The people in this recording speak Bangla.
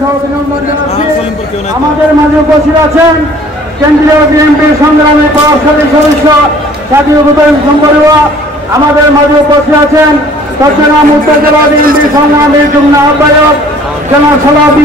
সহ অভিনন্দন জানাচ্ছি। আমাদের মাঝে উপস্থিত আছেন কেন্দ্রীয় বিএনপির সংগ্রামী প্রভাবশালী সদস্য জাতীয় সম্পর্ক। আমাদের মাঝে উপস্থিত আছেন চট্টগ্রাম উত্তর জেলা বিএনপির সংগ্রামী যুগ্ম আহ্বায়ক জেলা সভাপতি